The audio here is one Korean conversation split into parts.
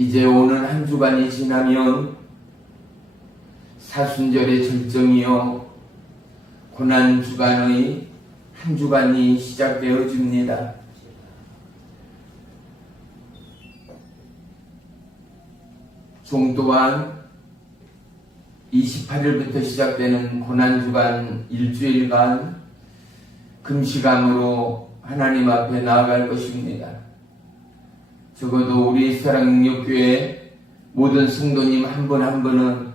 이제 오는 한 주간이 지나면 사순절의 절정이요 고난 주간의 한 주간이 시작되어집니다. 종 또한 28일부터 시작되는 고난 주간 일주일간 금식함으로 하나님 앞에 나아갈 것입니다. 적어도 우리 사랑능력교회 모든 성도님 한 분 한 분은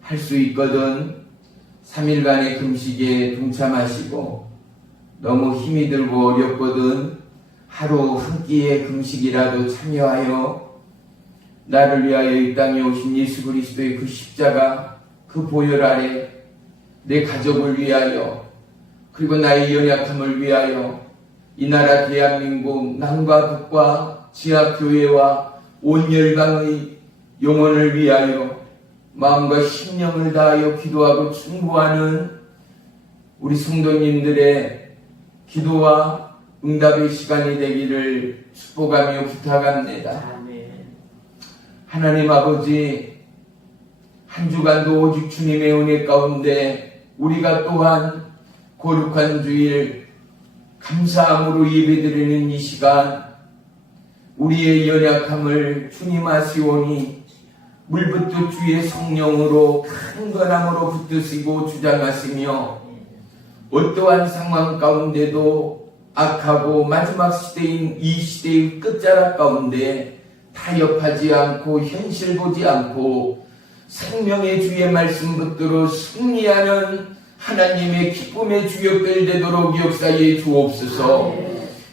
할 수 있거든 3일간의 금식에 동참하시고, 너무 힘이 들고 어렵거든 하루 한 끼의 금식이라도 참여하여 나를 위하여 이 땅에 오신 예수 그리스도의 그 십자가, 그 보혈 아래 내 가족을 위하여, 그리고 나의 연약함을 위하여 이 나라 대한민국 남과 북과 지하교회와 온 열방의 영혼을 위하여 마음과 신령을 다하여 기도하고 충고하는 우리 성도님들의 기도와 응답의 시간이 되기를 축복하며 부탁합니다. 하나님 아버지, 한 주간도 오직 주님의 은혜 가운데 우리가 또한 거룩한 주일 감사함으로 예배드리는 이 시간, 우리의 연약함을 주님 아시오니 물붓듯 주의 성령으로 강건함으로 붙드시고 주장하시며, 어떠한 상황 가운데도 악하고 마지막 시대인 이 시대의 끝자락 가운데 타협하지 않고 현실 보지 않고 생명의 주의 말씀 붙들어 승리하는 하나님의 기쁨의 주역들 되도록 역사에 주옵소서.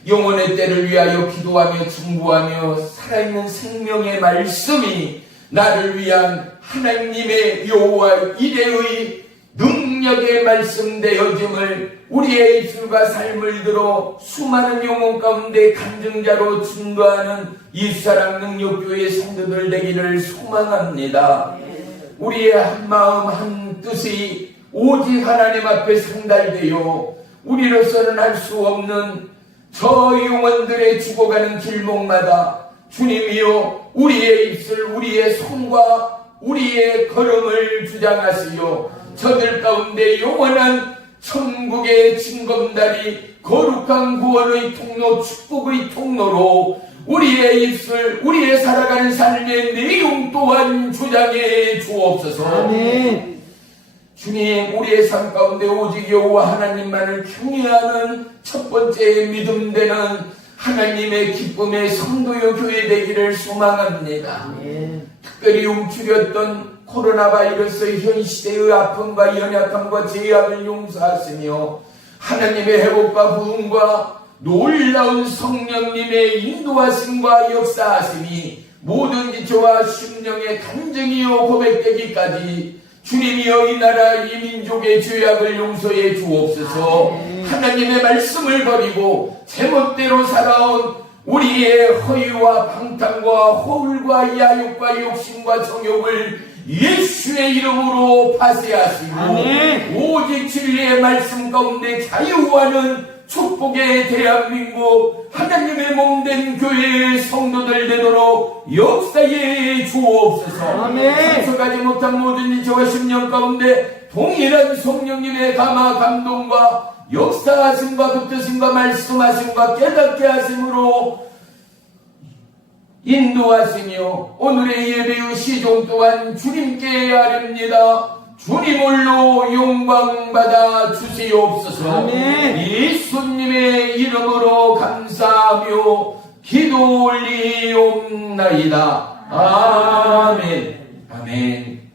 영혼의 때를 위하여 기도하며 충고하며 살아있는 생명의 말씀이 나를 위한 하나님의 여호와 이레의 능력의 말씀 되어짐을 우리의 입술과 삶을 들어 수많은 영혼 가운데 간증자로 증거하는 이사랑 능력교회 성도들 되기를 소망합니다. 우리의 한 마음 한 뜻이 오직 하나님 앞에 상달되어 우리로서는 할 수 없는 저 영혼들의 죽어가는 길목마다 주님이여 우리의 입술, 우리의 손과 우리의 걸음을 주장하시오. 저들 가운데 영원한 천국의 징검다리, 거룩한 구원의 통로, 축복의 통로로 우리의 입술, 우리의 살아가는 삶의 내용 또한 주장해 주옵소서. 아멘. 주님, 우리의 삶 가운데 오직 여호와 하나님만을 경외하는 첫 번째 믿음 되는 하나님의 기쁨의 성도요 교회 되기를 소망합니다. 특별히 움츠렸던 코로나 바이러스의 현 시대의 아픔과 연약함과 죄악을 용서하시며 하나님의 회복과 부흥과 놀라운 성령님의 인도하심과 역사하심이 모든 지체와 심령의 간증이요 고백되기까지 주님이여 이 나라 이 민족의 죄악을 용서해 주옵소서. 하나님의 말씀을 버리고 제멋대로 살아온 우리의 허위와 방탕과 허울과 야욕과 욕심과 정욕을 예수의 이름으로 파쇄하시고 오직 진리의 말씀 가운데 자유하는 축복의 대한민국 하나님의 몸된 교회의 성도들 되도록 역사해 주옵소서. 참석하지 못한 모든 이체와 심령 가운데 동일한 성령님의 감화 감동과 역사하심과 붙드심과 말씀하심과 깨닫게 하심으로 인도하시며 오늘의 예배의 시종 또한 주님께 아뢰옵니다. 주님 홀로 영광 받아 주시옵소서. 예수님의 이름으로 감사하며 기도 올리옵나이다. 아멘. 아멘.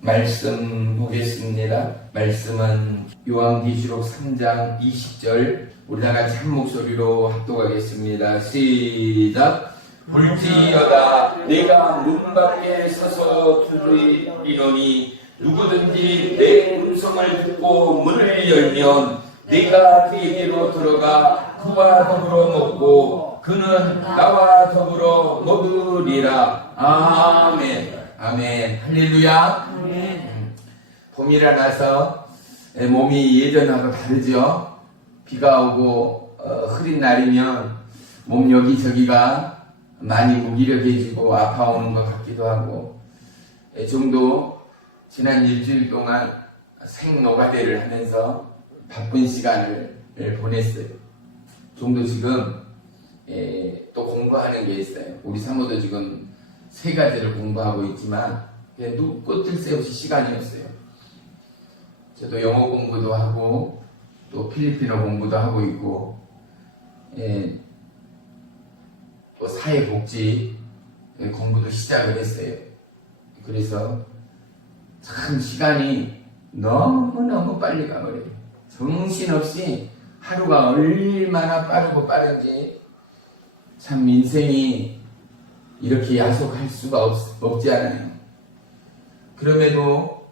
말씀 보겠습니다. 말씀은 요한계시록 3장 20절 우리 다 같이 한 목소리로 합독하겠습니다. 시작. 볼지어다 내가 문 밖에 서서 두드리노니 누구든지 내 음성을 듣고 문을 열면 내가 그에게로 들어가 그와 더불어 먹고 그는 나와 더불어 먹으리라. 아멘. 아멘. 할렐루야. 봄이라 나서 몸이 예전하고 다르죠. 비가 오고 흐린 날이면 몸 여기저기가 많이 무기력해지고 아파오는 것 같기도 하고, 좀도 지난 일주일 동안 생노가대를 하면서 바쁜 시간을 보냈어요. 좀도 지금 또 공부하는 게 있어요. 우리 사모도 지금 3가지를 공부하고 있지만 꽃들 새 없이 시간이 없어요. 저도 영어 공부도 하고 또 필리핀어 공부도 하고 있고, 또 사회복지 공부도 시작을 했어요. 그래서 참 시간이 너무너무 빨리 가버려요. 정신없이 하루가 얼마나 빠르고 빠른지, 참 인생이 이렇게 야속할 수가 없지 않아요. 그럼에도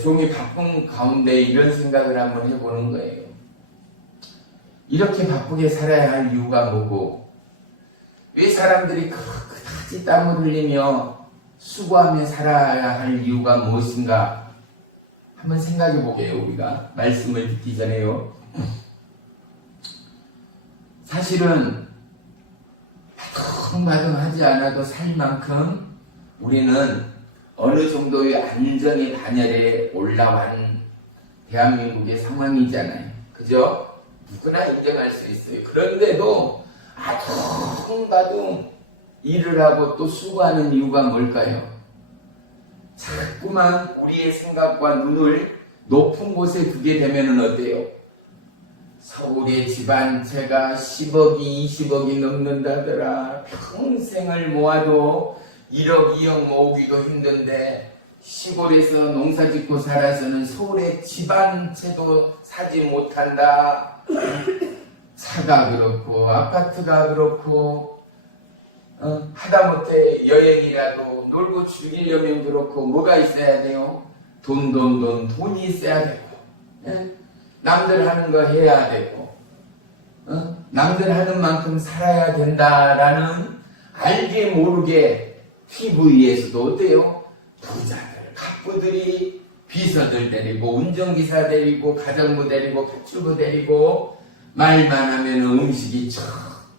종이 바쁜 가운데 이런 생각을 한번 해보는 거예요. 이렇게 바쁘게 살아야 할 이유가 뭐고, 왜 사람들이 그다지 땀을 흘리며 수고하며 살아야 할 이유가 무엇인가 한번 생각해 보게요. 우리가 말씀을 듣기 전에요. 사실은 바둥바둥하지 않아도 살 만큼 우리는 어느 정도의 안정의 반열에 올라간 대한민국의 상황이잖아요. 그죠? 누구나 인정할 수 있어요. 그런데도 아둥바둥 일을 하고 또 수고하는 이유가 뭘까요? 자꾸만 우리의 생각과 눈을 높은 곳에 두게 되면 어때요? 서울의 집 한 채가 10억이 20억이 넘는다더라. 평생을 모아도 1억 2억 모으기도 힘든데 시골에서 농사짓고 살아서는 서울의 집 한 채도 사지 못한다. 차가 그렇고 아파트가 그렇고 하다못해 여행이라도 놀고 즐기려면 그렇고 뭐가 있어야 돼요? 돈이 있어야 되고, 남들 하는 거 해야 되고, 남들 하는 만큼 살아야 된다라는 알게 모르게 TV에서도 어때요? 부자들, 갑부들이 비서들 데리고 운전기사 데리고 가정부 데리고 파출부 데리고 말만 하면 음식이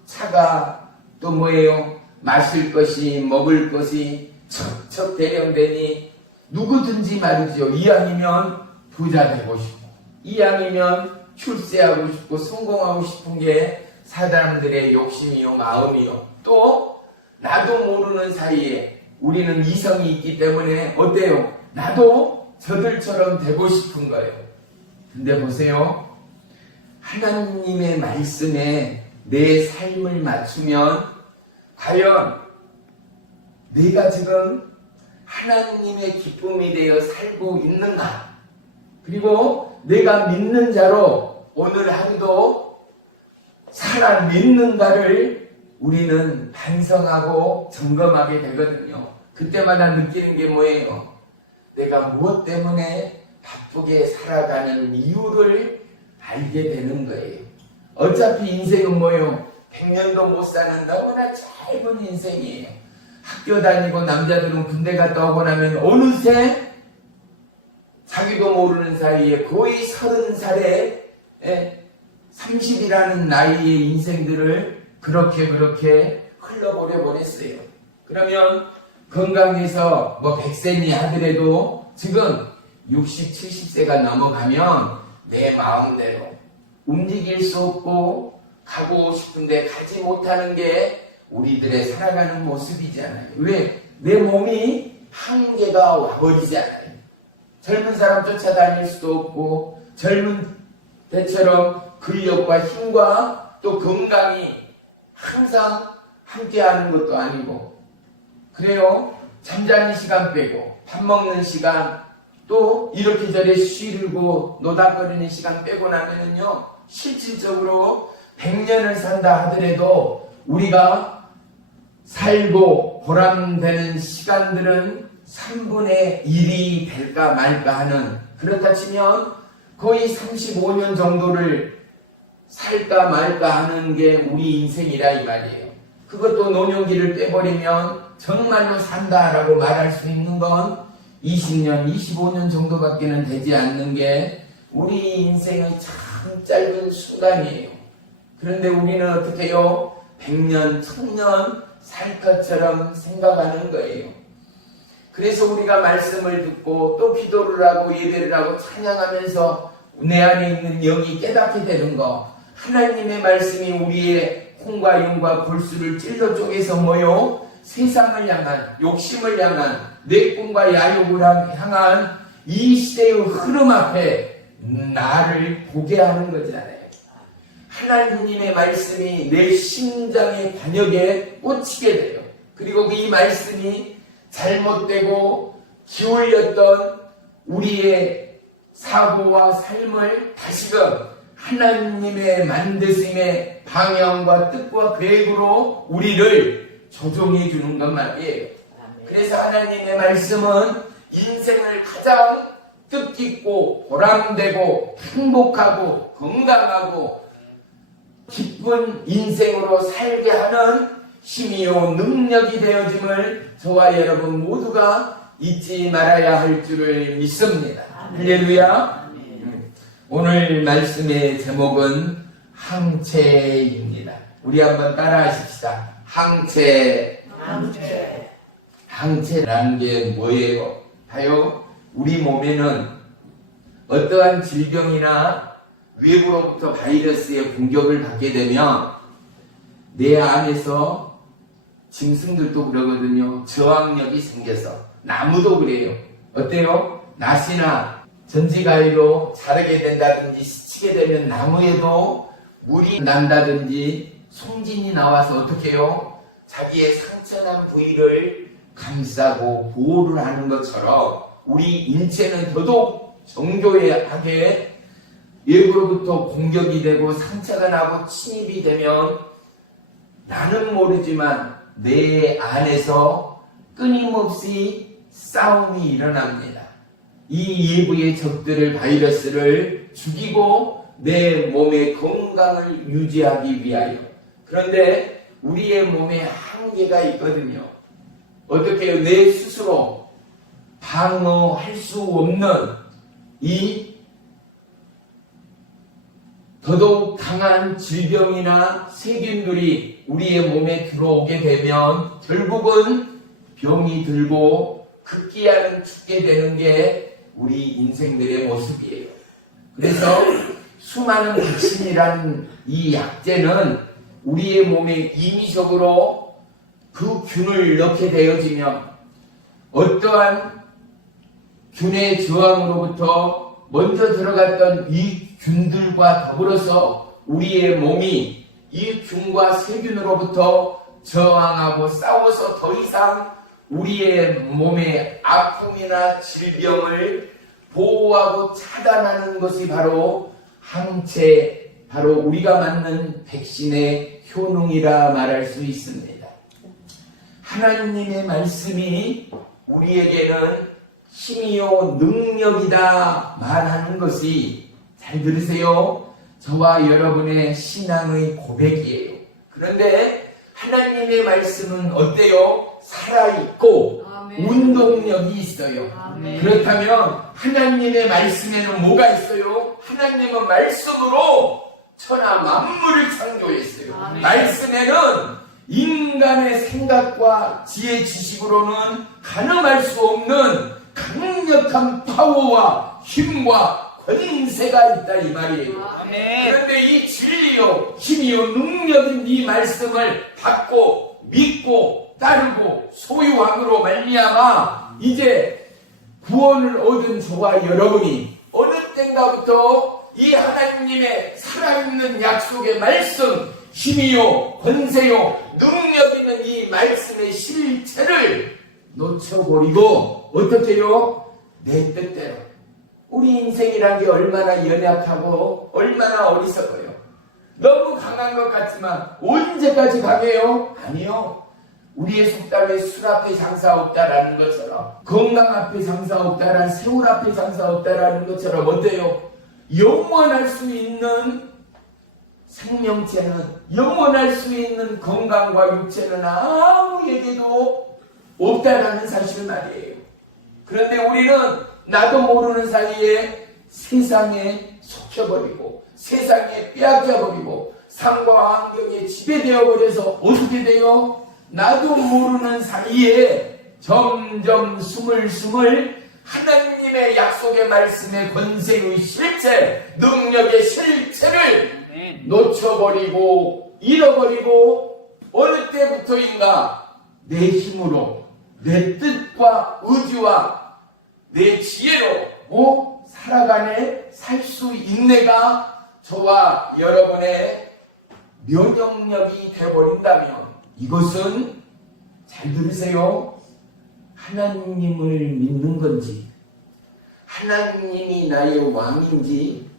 차가 또 뭐예요? 마실 것이 먹을 것이 척척 대령되니 누구든지 말이죠. 이왕이면 부자 되고 싶고 이왕이면 출세하고 싶고 성공하고 싶은 게 사람들의 욕심이요 마음이요. 또 나도 모르는 사이에 우리는 이성이 있기 때문에 어때요? 나도 저들처럼 되고 싶은 거예요. 근데 보세요. 하나님의 말씀에 내 삶을 맞추면 과연 내가 지금 하나님의 기쁨이 되어 살고 있는가? 그리고 내가 믿는 자로 오늘 하루도 살아 믿는가를 우리는 반성하고 점검하게 되거든요. 그때마다 느끼는 게 뭐예요? 내가 무엇 때문에 바쁘게 살아가는 이유를 알게 되는 거예요. 어차피 인생은 뭐예요? 100년도 못 사는 너무나 짧은 인생이에요. 학교 다니고 남자들은 군대 갔다 오고 나면 어느새 자기도 모르는 사이에 거의 30살에 30이라는 나이의 인생들을 그렇게 흘러버려 버렸어요. 그러면 건강해서 뭐 100세니 하더라도 지금 60, 70세가 넘어가면 내 마음대로 움직일 수 없고 가고 싶은데 가지 못하는 게 우리들의 살아가는 모습이잖아요. 왜? 내 몸이 한계가 와버리잖아요. 젊은 사람 쫓아다닐 수도 없고 젊은 때처럼 근력과 힘과 또 건강이 항상 함께하는 것도 아니고 그래요. 잠자는 시간 빼고 밥 먹는 시간 또 이렇게 저래 쉬고 노닥거리는 시간 빼고 나면은요 실질적으로 100년을 산다 하더라도 우리가 살고 보람되는 시간들은 3분의 1이 될까 말까 하는 그렇다 치면 거의 35년 정도를 살까 말까 하는 게 우리 인생이라 이 말이에요. 그것도 노년기를 빼버리면 정말로 산다라고 말할 수 있는 건 20년, 25년 정도밖에는 되지 않는 게 우리 인생의 참 짧은 순간이에요. 그런데 우리는 어떻게 해요? 100년, 1000년 살 것처럼 생각하는 거예요. 그래서 우리가 말씀을 듣고 또 기도를 하고 예배를 하고 찬양하면서 내 안에 있는 영이 깨닫게 되는 거, 하나님의 말씀이 우리의 콩과 용과 골수를 찔러 쪼개서 뭐요? 세상을 향한, 욕심을 향한, 내 꿈과 야욕을 향한 이 시대의 흐름 앞에 나를 보게 하는 거잖아요. 하나님의 말씀이 내 심장의 관역에 꽂히게 돼요. 그리고 이 말씀이 잘못되고 기울였던 우리의 사고와 삶을 다시금 하나님의 만드심의 방향과 뜻과 계획으로 우리를 조종해 주는 것 말이에요. 그래서 하나님의 말씀은 인생을 가장 뜻깊고 보람되고 행복하고 건강하고 기쁜 인생으로 살게 하는 힘이요 능력이 되어짐을 저와 여러분 모두가 잊지 말아야 할 줄을 믿습니다. 할렐루야. 오늘 말씀의 제목은 항체입니다. 우리 한번 따라 하십시다. 항체. 항체라는 게 뭐예요? 봐요. 우리 몸에는 어떠한 질병이나 외부로부터 바이러스의 공격을 받게 되면 내 안에서 짐승들도 그러거든요. 저항력이 생겨서. 나무도 그래요. 어때요? 낫이나 전지가위로 자르게 된다든지 스치게 되면 나무에도 물이 난다든지 송진이 나와서 어떻게 해요? 자기의 상처난 부위를 감싸고 보호를 하는 것처럼 우리 인체는 더더욱 정교하게 외부로부터 공격이 되고 상처가 나고 침입이 되면 나는 모르지만 내 안에서 끊임없이 싸움이 일어납니다. 이 외부의 적들을 바이러스를 죽이고 내 몸의 건강을 유지하기 위하여. 그런데 우리의 몸에 한계가 있거든요. 어떻게 해요? 내 스스로 방어할 수 없는 이 더더욱 강한 질병이나 세균들이 우리의 몸에 들어오게 되면 결국은 병이 들고 극기야는 죽게 되는 게 우리 인생들의 모습이에요. 그래서 수많은 백신이라는 이 약제는 우리의 몸에 임의적으로 그 균을 넣게 되어지면 어떠한 균의 저항으로부터 먼저 들어갔던 이 균들과 더불어서 우리의 몸이 이 균과 세균으로부터 저항하고 싸워서 더 이상 우리의 몸의 아픔이나 질병을 보호하고 차단하는 것이 바로 항체, 바로 우리가 맞는 백신의 효능이라 말할 수 있습니다. 하나님의 말씀이 우리에게는 힘이요 능력이다 말하는 것이, 잘 들으세요, 저와 여러분의 신앙의 고백이에요. 그런데 하나님의 말씀은 어때요? 살아있고 아멘. 운동력이 있어요. 아멘. 그렇다면 하나님의 말씀에는 뭐가 있어요? 하나님은 말씀으로 천하 만물을 창조했어요. 아멘. 말씀에는 인간의 생각과 지혜 지식으로는 가늠할 수 없는 강력한 파워와 힘과 권세가 있다 이 말이에요. 아멘. 그런데 이 진리요 힘이요 능력인 이 말씀을 받고 믿고 따르고 소유함으로 말미암아 이제 구원을 얻은 저와 여러분이 어느 때인가부터 이 하나님의 살아있는 약속의 말씀, 힘이요 권세요 능력 있는 이 말씀의 실체를 놓쳐버리고 어떻게 해요? 내 뜻대로. 우리 인생이란 게 얼마나 연약하고 얼마나 어리석어요. 너무 강한 것 같지만 언제까지 강해요? 아니요. 우리의 속담에 술 앞에 장사 없다라는 것처럼, 건강 앞에 장사 없다라는, 세월 앞에 장사 없다라는 것처럼 어때요? 영원할 수 있는 생명체는, 영원할 수 있는 건강과 육체는 아무에게도 없다라는 사실 말이에요. 그런데 우리는 나도 모르는 사이에 세상에 속혀버리고 세상에 빼앗겨버리고 상과 환경에 지배되어 버려서 어떻게 돼요? 나도 모르는 사이에 점점 스물스물 하나님의 약속의 말씀의 권세의 실체, 능력의 실체를 놓쳐버리고 잃어버리고 어느 때부터인가 내 힘으로 내 뜻과 의지와 내 지혜로 살아가네 살 수 있네가 저와 여러분의 면역력이 되어버린다면 이것은 잘 들으세요. 하나님을 믿는 건지 하나님이 나의 왕인지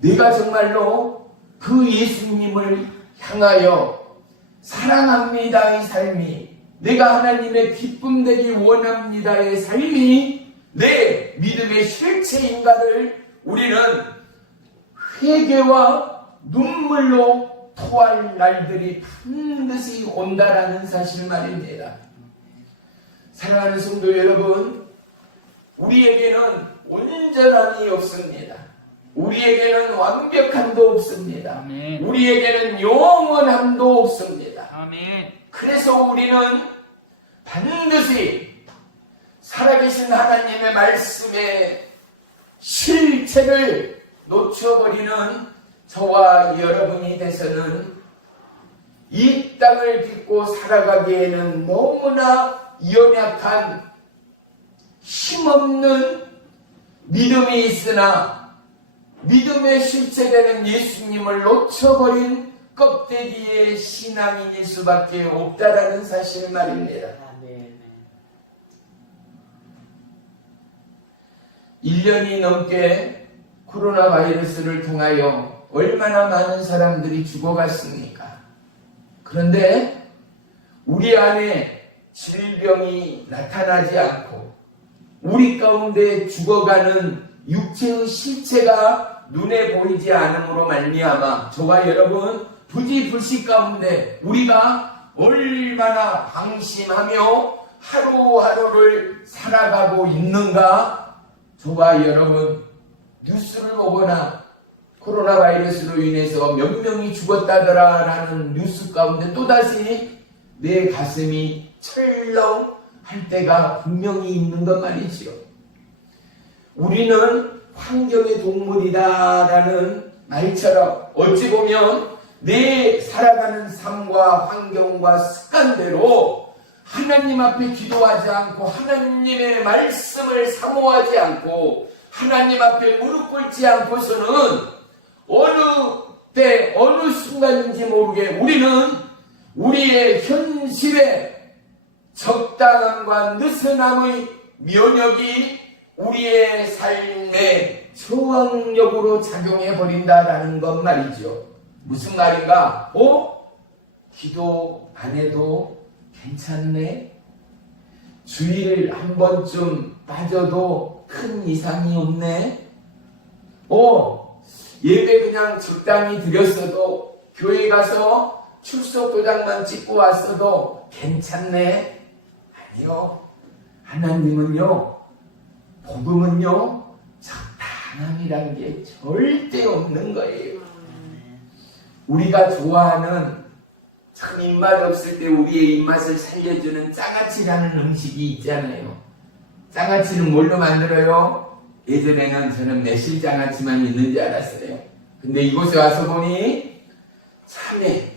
내가 정말로 그 예수님을 향하여 사랑합니다의 삶이 내가 하나님의 기쁨 되기 원합니다의 삶이 내 믿음의 실체인가를 우리는 회개와 눈물로 토할 날들이 반드시 온다라는 사실 말입니다. 사랑하는 성도 여러분, 우리에게는 온전함이 없습니다. 우리에게는 완벽함도 없습니다. 아멘. 우리에게는 영원함도 없습니다. 아멘. 그래서 우리는 반드시 살아계신 하나님의 말씀의 실체를 놓쳐버리는 저와 여러분이 돼서는 이 땅을 딛고 살아가기에는 너무나 연약한 힘없는 믿음이 있으나 믿음의 실체되는 예수님을 놓쳐버린 껍데기의 신앙인일 수밖에 없다라는 사실 말입니다. 1년이 넘게 코로나 바이러스를 통하여 얼마나 많은 사람들이 죽어갔습니까? 그런데 우리 안에 질병이 나타나지 않고 우리 가운데 죽어가는 육체의 실체가 눈에 보이지 않음으로 말미암아 저와 여러분 부지불식 가운데 우리가 얼마나 방심하며 하루하루를 살아가고 있는가. 저와 여러분 뉴스를 보거나 코로나 바이러스로 인해서 몇 명이 죽었다더라 라는 뉴스 가운데 또다시 내 가슴이 철렁할 때가 분명히 있는 것 말이지요. 우리는 환경의 동물이다 라는 말처럼 어찌 보면 내 살아가는 삶과 환경과 습관대로 하나님 앞에 기도하지 않고 하나님의 말씀을 사모하지 않고 하나님 앞에 무릎 꿇지 않고서는 어느 때 어느 순간인지 모르게 우리는 우리의 현실의 적당함과 느슨함의 면역이 우리의 삶의 저항력으로 작용해 버린다라는 것 말이죠. 무슨 말인가? 기도 안 해도 괜찮네? 주일 한 번쯤 빠져도 큰 이상이 없네? 예배 그냥 적당히 드렸어도 교회 가서 출석 도장만 찍고 왔어도 괜찮네? 아니요. 하나님은요, 복음은요, 적당함이란 게 절대 없는 거예요. 우리가 좋아하는 참 입맛 없을 때 우리의 입맛을 살려주는 장아찌라는 음식이 있잖아요. 장아찌는 뭘로 만들어요? 예전에는 저는 매실 장아찌만 있는 줄 알았어요. 근데 이곳에 와서 보니 참외,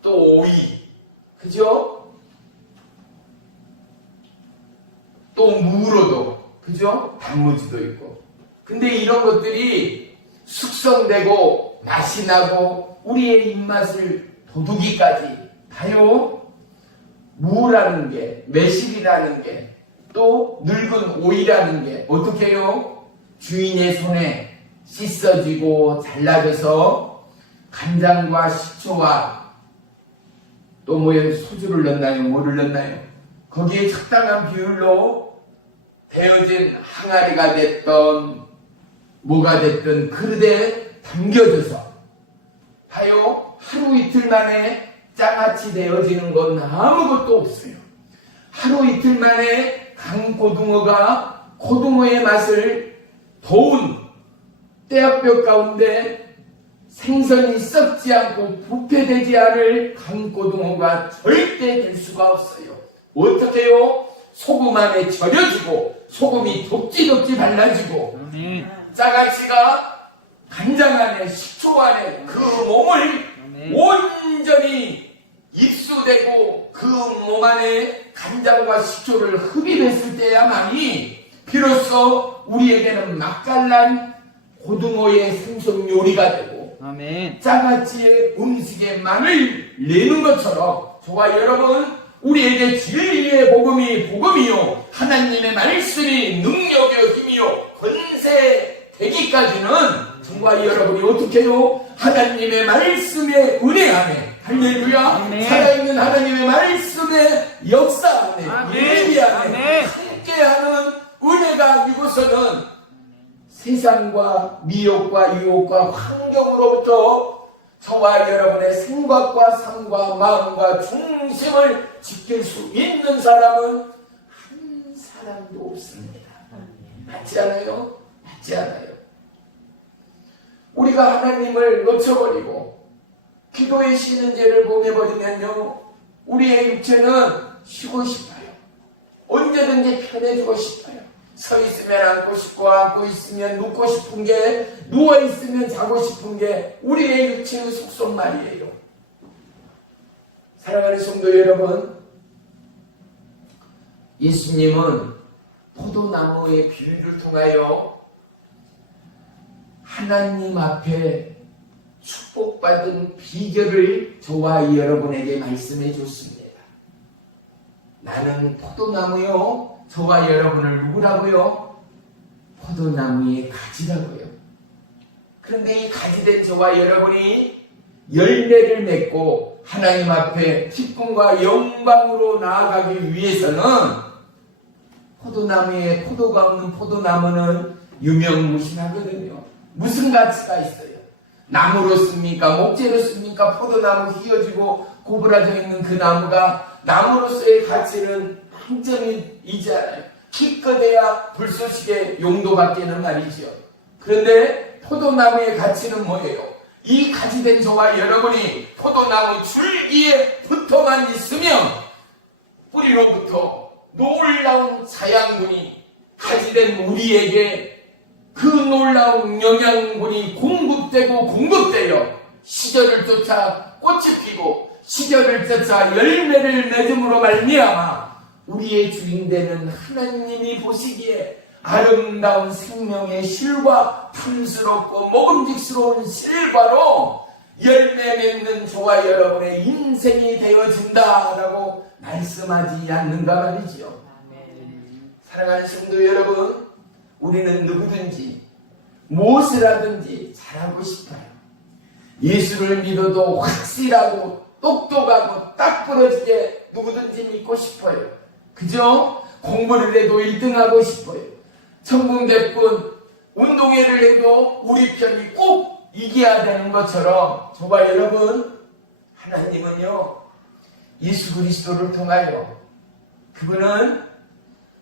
또 오이, 그죠? 또 무로도, 그죠? 단무지도 있고. 근데 이런 것들이 숙성되고 맛이 나고 우리의 입맛을 도둑이까지 봐요. 무라는 게, 매실이라는 게, 또 늙은 오이라는 게 어떻게 해요? 주인의 손에 씻어지고 잘라져서 간장과 식초와 또 뭐에 소주를 넣나요? 뭐를 넣나요? 거기에 적당한 비율로 데워진 항아리가 됐던 뭐가 됐든 그릇에 담겨져서 봐요. 하루 이틀 만에 장아찌 되어지는 건 아무것도 없어요. 하루 이틀 만에 강고등어가 고등어의 맛을 더운 떼약볕 가운데 생선이 썩지 않고 부패되지 않을 강고등어가 절대 될 수가 없어요. 어떻게 해요? 소금 안에 절여지고 소금이 덥지덥지 발라지고 짜가치가 간장 안에 식초 안에 그 몸을 온전히 입수되고 그 몸 안에 간장과 식초를 흡입했을 때야만이 비로소 우리에게는 맛깔난 고등어의 생선 요리가 되고 짜가치의 음식에 맛을 내는 것처럼 저와 여러분 우리에게 진리의 복음이요 하나님의 말씀이 능력이요 힘이요 권세 되기까지는 저와 여러분이 어떻게 해요? 하나님의 말씀의 은혜 안에 할렐루야 살아있는 하나님의 말씀의 역사 안에 예비 안에 함께하는 은혜가 이곳에는 세상과 미혹과 유혹과 환경으로부터 저와 여러분의 생각과 삶과 마음과 중심을 지킬 수 있는 사람은 한 사람도 없습니다. 맞지 않아요? 맞지 않아요. 우리가 하나님을 놓쳐버리고 기도에 쉬는 죄를 범해버리면요 우리의 육체는 쉬고 싶어요. 언제든지 편해지고 싶어요. 서 있으면 앉고 싶고 앉고 있으면 눕고 싶은 게 누워 있으면 자고 싶은 게 우리의 육체의 속성 말이에요. 사랑하는 성도 여러분, 예수님은 포도나무의 비유를 통하여 하나님 앞에 축복받은 비결을 저와 여러분에게 말씀해 줬습니다. 나는 포도나무요. 저와 여러분을 누구라고요? 포도나무의 가지라고요. 그런데 이 가지된 저와 여러분이 열매를 맺고 하나님 앞에 기쁨과 영광으로 나아가기 위해서는 포도나무에 포도가 없는 포도나무는 유명무실하거든요. 무슨 가치가 있어요? 나무로 씁니까? 목재로 씁니까? 포도나무 휘어지고 고부라져 있는 그 나무가 나무로서의 가치는 한 점이지 않아요. 기껏해야 불쏘시개 용도밖에는 말이죠. 그런데 포도나무의 가치는 뭐예요? 이 가지된 저와 여러분이 포도나무 줄기에 붙어만 있으면 뿌리로부터 놀라운 사양분이 가지된 우리에게 그 놀라운 영양분이 공급되어 시절을 쫓아 꽃이 피고 시절을 쫓아 열매를 맺음으로 말미암아 우리의 주인되는 하나님이 보시기에 아름다운 생명의 실과 푸른스럽고 먹음직스러운 실과로 열매 맺는 저와 여러분의 인생이 되어진다라고 말씀하지 않는가 말이지요. 사랑하는 성도 여러분, 우리는 누구든지 무엇을 하든지 잘하고 싶어요. 예수를 믿어도 확실하고 똑똑하고 딱 부러지게 누구든지 믿고 싶어요. 그죠? 공부를 해도 1등하고 싶어요. 천국대뿐 운동회를 해도 우리 편이 꼭 이겨야 되는 것처럼 저와 여러분, 하나님은요 예수 그리스도를 통하여 그분은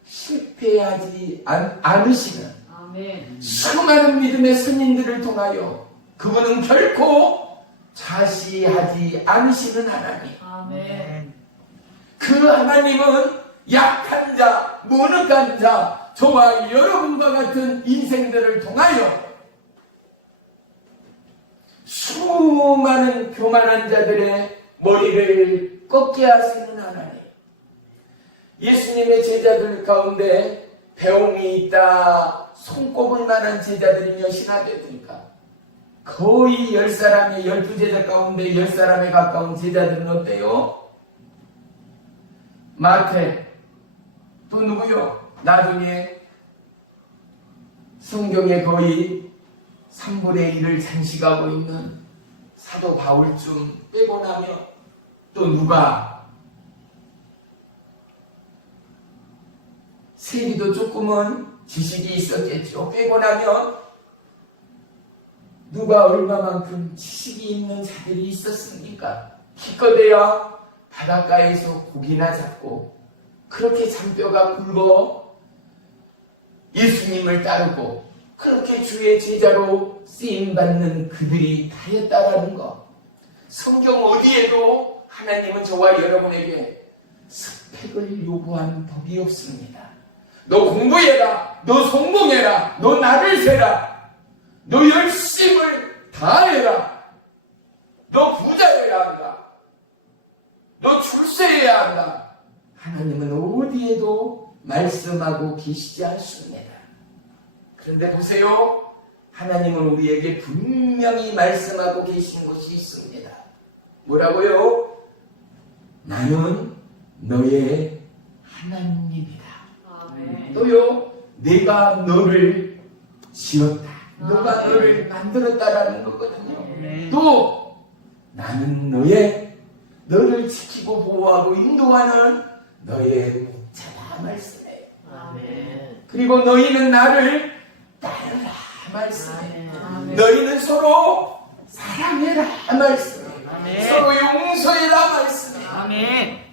실패하지 않으시는 수많은 믿음의 선인들을 통하여 그분은 결코 자시하지 않으시는 하나님. 그 하나님은 약한 자, 무능한 자, 저와 여러분과 같은 인생들을 통하여 수많은 교만한 자들의 머리를 꺾게 하시는 하나님. 예수님의 제자들 가운데 배움이 있다 손꼽을 만한 제자들이 몇이나 됩니까? 거의 10사람의 12제자 가운데 10사람에 가까운 제자들은 어때요? 마태, 또 누구요? 나중에 성경에 거의 3분의 1을 장식하고 있는 사도 바울쯤 빼고 나면 또 누가? 세리도 조금은 지식이 있었겠죠. 빼고 나면 누가 얼마만큼 지식이 있는 자들이 있었습니까? 기껏해야 바닷가에서 고기나 잡고 그렇게 잔뼈가 굵어 예수님을 따르고 그렇게 주의 제자로 쓰임받는 그들이 다였다라는 것. 성경 어디에도 하나님은 저와 여러분에게 스펙을 요구한 법이 없습니다. 너 공부해라, 너 성공해라, 너 나를 세라, 너 열심을 다해라, 너 부자여야 한다, 너 출세해야 한다. 하나님은 어디에도 말씀하고 계시지 않습니다. 그런데 보세요, 하나님은 우리에게 분명히 말씀하고 계신 것이 있습니다. 뭐라고요? 나는 너의 하나님이다. 또요, 내가 너를 지었다, 너가 너를 만들었다라는 거거든요. 또 나는 너를 지키고 보호하고 인도하는 너의 목자다 말씀해. 그리고 너희는 나를 따르라 말씀해. 너희는 서로 사랑해라 말씀해. 서로 용서해라 말씀해.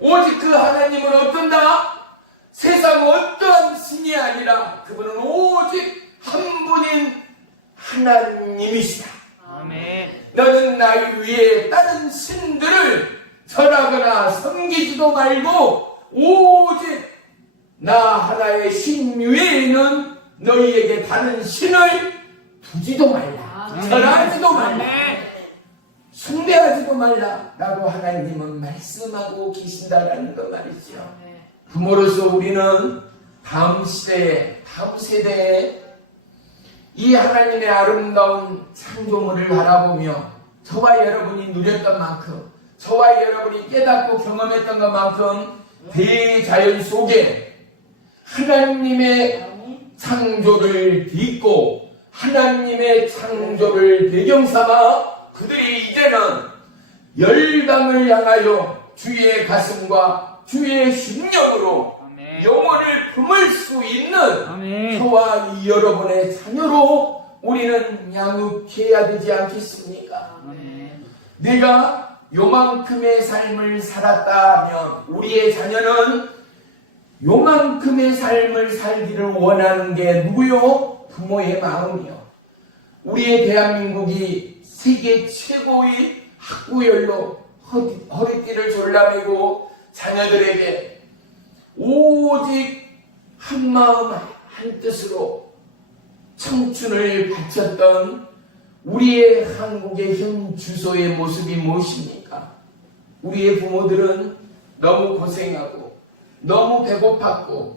오직 그 하나님은 어떤다? 세상 어떠한 신이 아니라 그분은 오직 한 분인 하나님이시다. 너는 나 위에 다른 신들을 절하거나 섬기지도 말고 오직 나 하나의 신 외에는 너희에게 다른 신을 두지도 말라, 절하지도 말라, 숭배하지도 말라 라고 하나님은 말씀하고 계신다라는 것 말이죠. 부모로서 우리는 다음 시대에, 다음 세대에 이 하나님의 아름다운 창조물을 바라보며 저와 여러분이 누렸던 만큼, 저와 여러분이 깨닫고 경험했던 것만큼 대자연 속에 하나님의 창조를 딛고 하나님의 창조를 배경삼아 그들이 이제는 열방을 향하여 주의 가슴과 주의 심령으로 영혼을 품을 수 있는 저와 여러분의 자녀로 우리는 양육해야 되지 않겠습니까? 내가 요만큼의 삶을 살았다 하면 우리의 자녀는 요만큼의 삶을 살기를 원하는 게 누구요? 부모의 마음이요. 우리의 대한민국이 세계 최고의 학구열로 허리띠를 졸라매고 자녀들에게 오직 한마음 한뜻으로 청춘을 바쳤던 우리의 한국의 현 주소의 모습이 무엇입니까? 우리의 부모들은 너무 고생하고 너무 배고팠고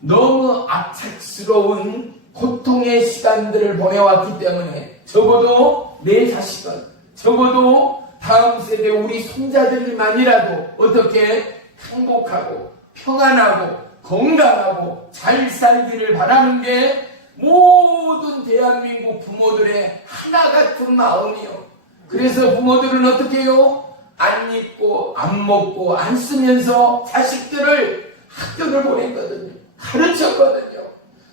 너무 악착스러운 고통의 시간들을 보내왔기 때문에 적어도 내 자식은, 적어도 다음 세대 우리 손자들만이라도 어떻게 행복하고 평안하고 건강하고 잘 살기를 바라는 게 모든 대한민국 부모들의 하나 같은 마음이요. 그래서 부모들은 어떻게 해요? 안 입고 안 먹고 안 쓰면서 자식들을 학교를 보냈거든요. 가르쳤거든요.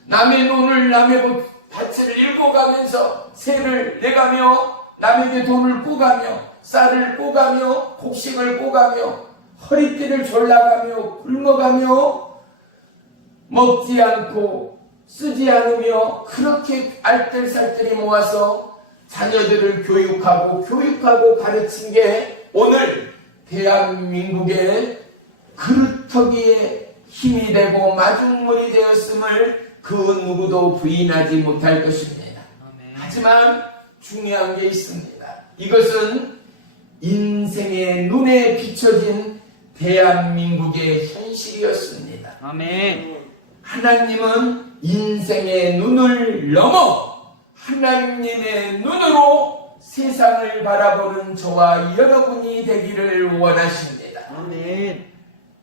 남의 돈을 남의 밭을 읽어가면서 새를 내가며 남에게 돈을 꾸가며 쌀을 꾸가며 곡식을 꾸가며 허리띠를 졸라가며 굶어가며 먹지 않고 쓰지 않으며 그렇게 알뜰살뜰히 모아서 자녀들을 교육하고 가르친 게 오늘 대한민국의 그루터기에 힘이 되고 마중물이 되었음을 그 누구도 부인하지 못할 것입니다. 하지만 중요한 게 있습니다. 이것은 인생의 눈에 비춰진 대한민국의 현실이었습니다. 하나님은 인생의 눈을 넘어 하나님의 눈으로 세상을 바라보는 저와 여러분이 되기를 원하십니다.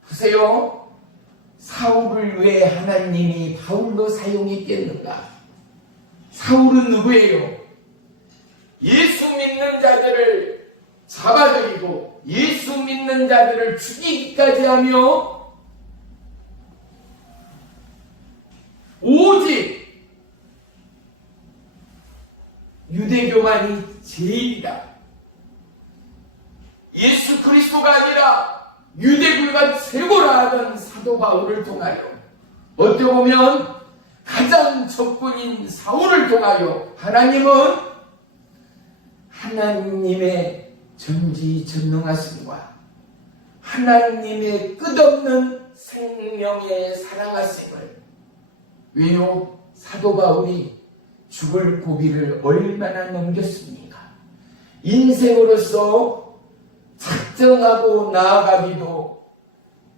보세요. 사울을 왜 하나님이 바울로 사용했겠는가? 사울은 누구예요? 예수 믿는 자들을 잡아들이고 예수 믿는 자들을 죽이기까지 하며 오직 유대교만이 제일이다. 예수 그리스도가 아니라 유대교가 최고라 하던 사도 바울을 통하여 어떻게 보면 가장 적군인 사울을 통하여 하나님은 하나님의 전지전능하심과 하나님의 끝없는 생명의 사랑하심을, 왜요? 사도 바울이 죽을 고비를 얼마나 넘겼습니까? 인생으로서 작정하고 나아가기도,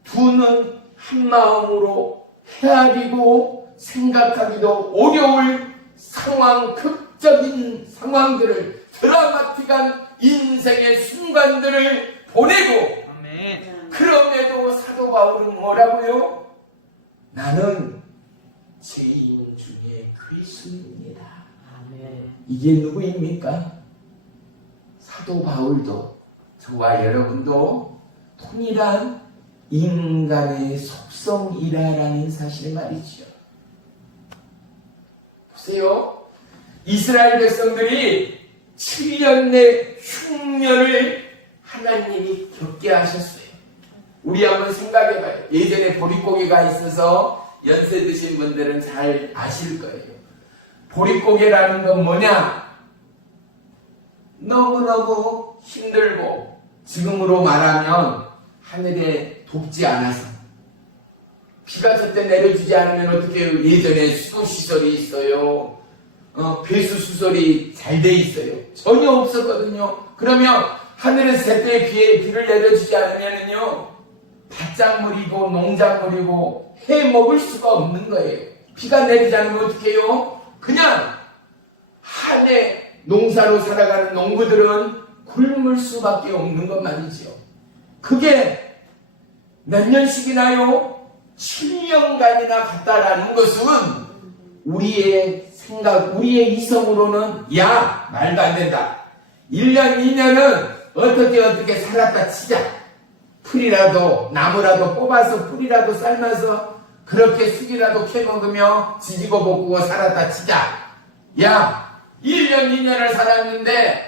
두 눈 한 마음으로 헤아리고 생각하기도 어려울 상황, 극적인 상황들을, 드라마틱한 인생의 순간들을 보내고, 그럼에도 사도 바울은 뭐라고요? 나는 죄인 중에 괴수입니다. 이게 누구입니까? 사도 바울도, 저와 여러분도 동일한 인간의 속성이라는 사실 말이죠. 보세요. 이스라엘 백성들이 7년 내 흉년을 하나님이 겪게 하셨어요. 우리 한번 생각해봐요. 예전에 보릿고개가 있어서 연세 드신 분들은 잘 아실 거예요. 보릿고개라는 건 뭐냐? 너무너무 힘들고, 지금으로 말하면 하늘에 덥지 않아서, 비가 젖때 내려주지 않으면 어떻게 해요? 예전에 수도시설이 있어요. 배수수설이 잘 돼 있어요. 전혀 없었거든요. 그러면 하늘에서 제때 비를 내려주지 않으면요, 밭작물이고 농작물이고 해 먹을 수가 없는 거예요. 비가 내리지 않으면 어떻게 해요? 그냥 한 해 농사로 살아가는 농부들은 굶을 수밖에 없는 것 말이죠. 그게 몇 년씩이나요? 7년간이나 갔다라는 것은 우리의 생각, 우리의 이성으로는 야, 말도 안 된다. 1년, 2년은 어떻게 살았다 치자. 풀이라도, 나무라도 뽑아서 풀이라도 삶아서 그렇게 숙이라도 캐먹으며 지지고 볶고 살았다 치자. 야, 1년, 2년을 살았는데,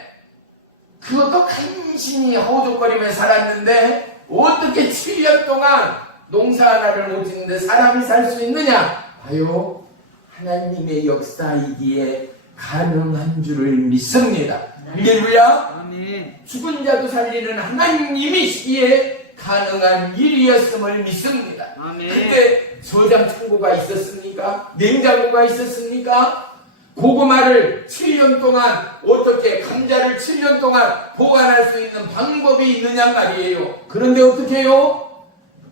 그것도 간신히 허우적거리며 살았는데, 어떻게 7년 동안 농사 하나를 못 짓는데 사람이 살 수 있느냐? 봐요. 하나님의 역사이기에 가능한 줄을 믿습니다. 할렐루야. 죽은 자도 살리는 하나님이시기에 가능한 일이었음을 믿습니다. 그때 저장 창고가 있었습니까? 냉장고가 있었습니까? 고구마를 7년 동안, 어떻게 감자를 7년 동안 보관할 수 있는 방법이 있느냐 말이에요. 그런데 어떻게 해요?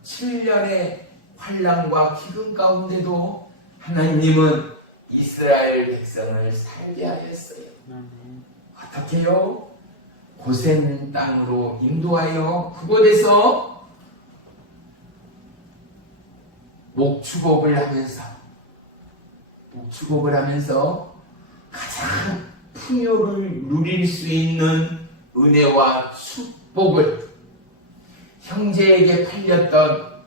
7년의 환난과 기근 가운데도 하나님은 이스라엘 백성을 살게 하였어요. 어떻게 해요? 고센 땅으로 인도하여 그곳에서 목축업을 하면서 가장 풍요를 누릴 수 있는 은혜와 축복을, 형제에게 팔렸던,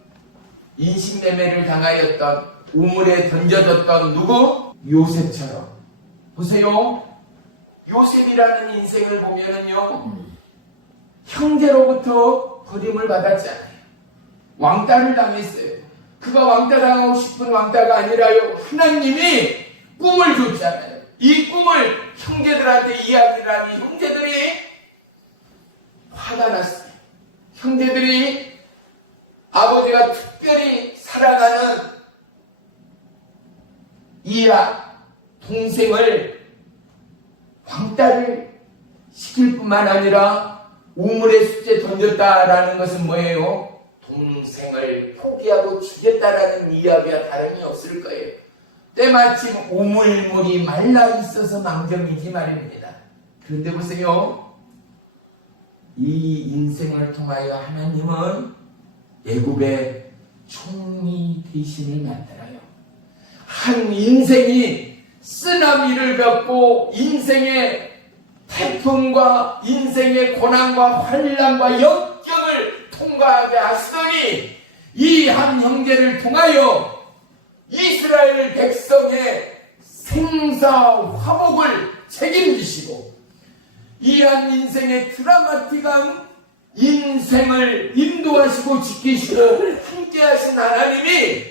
인신매매를 당하였던, 우물에 던져졌던 누구? 요셉처럼. 보세요. 요셉이라는 인생을 보면은요, 형제로부터 버림을 받았잖아요. 왕따를 당했어요. 그가 왕따 당하고 싶은 왕따가 아니라요, 하나님이 꿈을 줬잖아요. 이 꿈을 형제들한테 이야기를 하니 형제들이 화가 났어요. 형제들이 아버지가 특별히 사랑하는 이야 동생을 왕따를 시킬 뿐만 아니라 우물에 숫제 던졌다라는 것은 뭐예요? 동생을 포기하고 죽였다라는 이야기와 다름이 없을 거예요. 때마침 우물물이 말라 있어서 망정이지 말입니다. 그런데 보세요. 이 인생을 통하여 하나님은 애굽의 총리 대신을 만들어요. 한 인생이 쓰나미를 겪고 인생의 태풍과 인생의 고난과 환난과 역경을 통과하게 하시더니 이 한 형제를 통하여 이스라엘 백성의 생사 화복을 책임지시고 이 한 인생의 드라마틱한 인생을 인도하시고 지키시고 함께하신 하나님이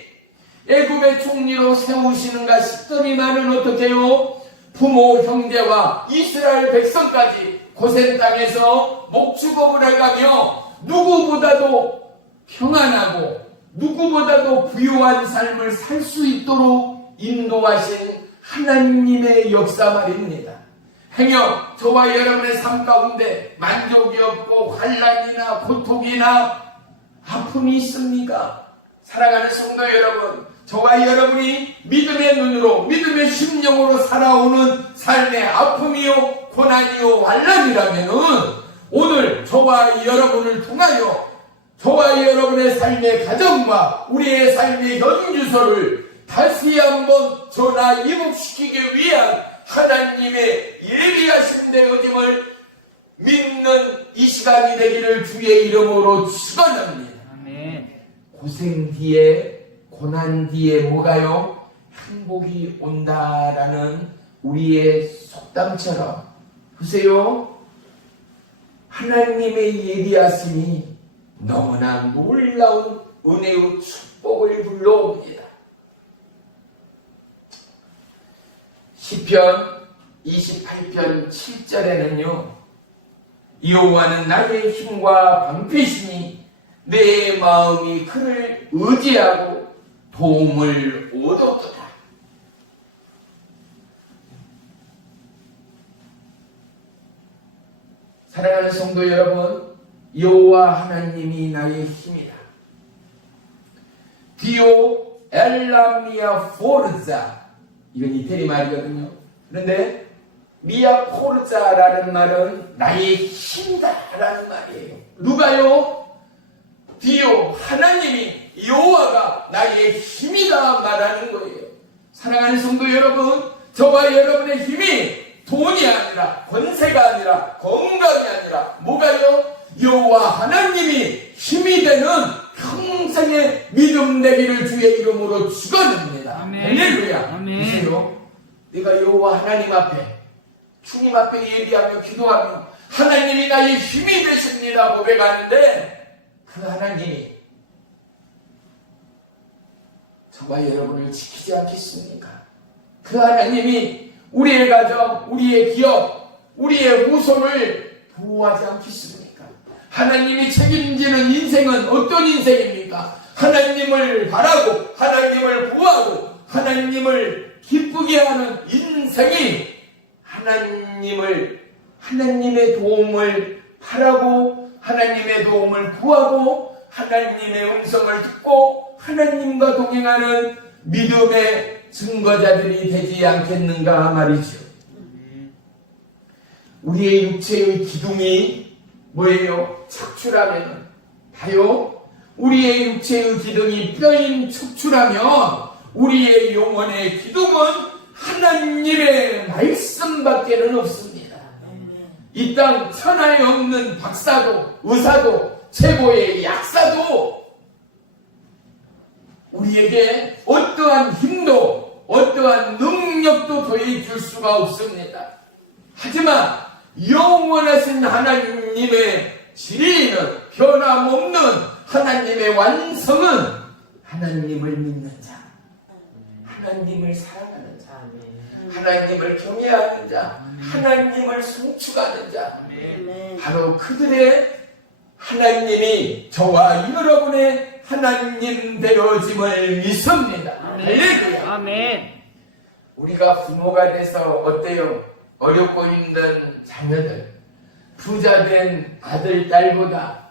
애굽의 총리로 세우시는가 싶더니만은 어떻게 해요? 부모, 형제와 이스라엘 백성까지 고센 땅에서 목축업을 해가며 누구보다도 평안하고 누구보다도 부유한 삶을 살 수 있도록 인도하신 하나님의 역사 말입니다. 행여 저와 여러분의 삶 가운데 만족이 없고 환난이나 고통이나 아픔이 있습니까? 사랑하는 성도 여러분, 저와 여러분이 믿음의 눈으로 믿음의 심령으로 살아오는 삶의 아픔이요 고난이요 환난이라면은 오늘 저와 여러분을 통하여 저와 여러분의 삶의 가정과 우리의 삶의 현주소를 다시 한번 전화 이복시키기 위한 하나님의 예비하신 되어짐을 믿는 이 시간이 되기를 주의 이름으로 축원합니다. 고생 뒤에 고난 뒤에 뭐가요? 행복이 온다라는 우리의 속담처럼 보세요. 하나님의 예비하심이 너무나 놀라운 은혜의 축복을 불러옵니다. 시편 28편 7절에는요. 여호와는 나의 힘과 방패시니 내 마음이 그를 의지하고 도움을 얻었도다. 사랑하는 성도 여러분, 여호와 하나님이 나의 힘이다. 디오 엘라미아 포르자, 이건 이태리 말이거든요. 그런데 미아 포르자라는 말은 나의 힘이다라는 말이에요. 누가요? 디오 하나님이 여호와가 나의 힘이다 말하는 거예요. 사랑하는 성도 여러분, 저와 여러분의 힘이 돈이 아니라 권세가 아니라 건강이 아니라 뭐가요? 여호와 하나님이 힘이 되는 평생의 믿음 되기를 주의 이름으로 축원합니다. 할렐루야. 보세요. 내가 여호와 하나님 앞에 주님 앞에 예비하며 기도하며 하나님이 나의 힘이 되십니다 고백하는데 그 하나님이 저와 여러분을 지키지 않겠습니까? 그 하나님이 우리의 가정, 우리의 기업, 우리의 후손을 보호하지 않겠습니까? 하나님이 책임지는 인생은 어떤 인생입니까? 하나님을 바라고 하나님을 구하고 하나님을 기쁘게 하는 인생이 하나님의 도움을 바라고 하나님의 도움을 구하고 하나님의 음성을 듣고 하나님과 동행하는 믿음의 증거자들이 되지 않겠는가 말이죠. 우리의 육체의 기둥이 뭐예요? 척추라면 봐요. 우리의 육체의 기둥이 뼈인 척추라면 우리의 영혼의 기둥은 하나님의 말씀밖에는 없습니다. 이 땅 천하에 없는 박사도 의사도 최고의 약사도 우리에게 어떠한 힘도 어떠한 능력도 더해줄 수가 없습니다. 하지만 영원하신 하나님의 진리는 변함없는 하나님의 완성은 하나님을 믿는 자, 하나님을 사랑하는 자, 하나님을 경외하는 자, 하나님을 송축하는 자, 바로 그들의 하나님이 저와 여러분의 하나님 되어짐을 믿습니다. 할렐루야. 아멘. 우리가 부모가 돼서 어때요? 어렵고 힘든 자녀들, 부자된 아들, 딸보다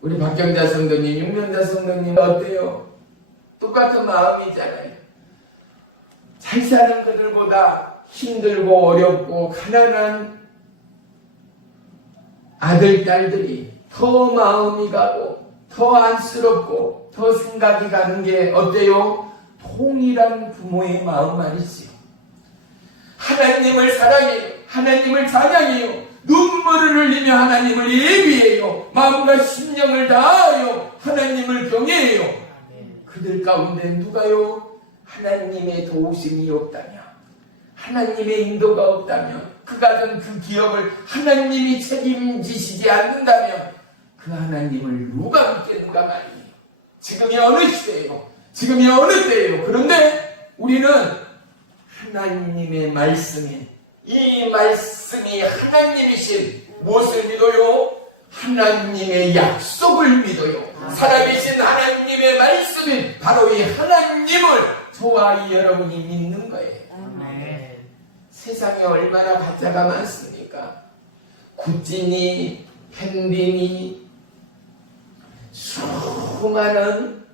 우리 박경자 성도님, 윤명자 성도님 어때요? 똑같은 마음이잖아요. 잘 사는 그들보다 힘들고 어렵고 가난한 아들, 딸들이 더 마음이 가고 더 안쓰럽고 더 생각이 가는 게 어때요? 통일한 부모의 마음 말이지요. 하나님을 사랑해요. 하나님을 찬양해요. 눈물을 흘리며 하나님을 예비해요. 마음과 심령을 다하여 하나님을 경외해요. 그들 가운데 누가요? 하나님의 도우심이 없다면, 하나님의 인도가 없다면, 그 가정 그 기업을 하나님이 책임지시지 않는다면 그 하나님을 누가 믿겠는가 말이에요. 지금이 어느 시대예요? 지금이 어느 때예요. 그런데 우리는 하나님의 말씀이, 이 말씀이 하나님이신 무엇을 믿어요? 하나님의 약속을 믿어요. 살아계신 하나님의 말씀이 바로 이 하나님을 저와 여러분이 믿는 거예요. 세상에 얼마나 가짜가 많습니까? 구찌니, 펜디니, 수많은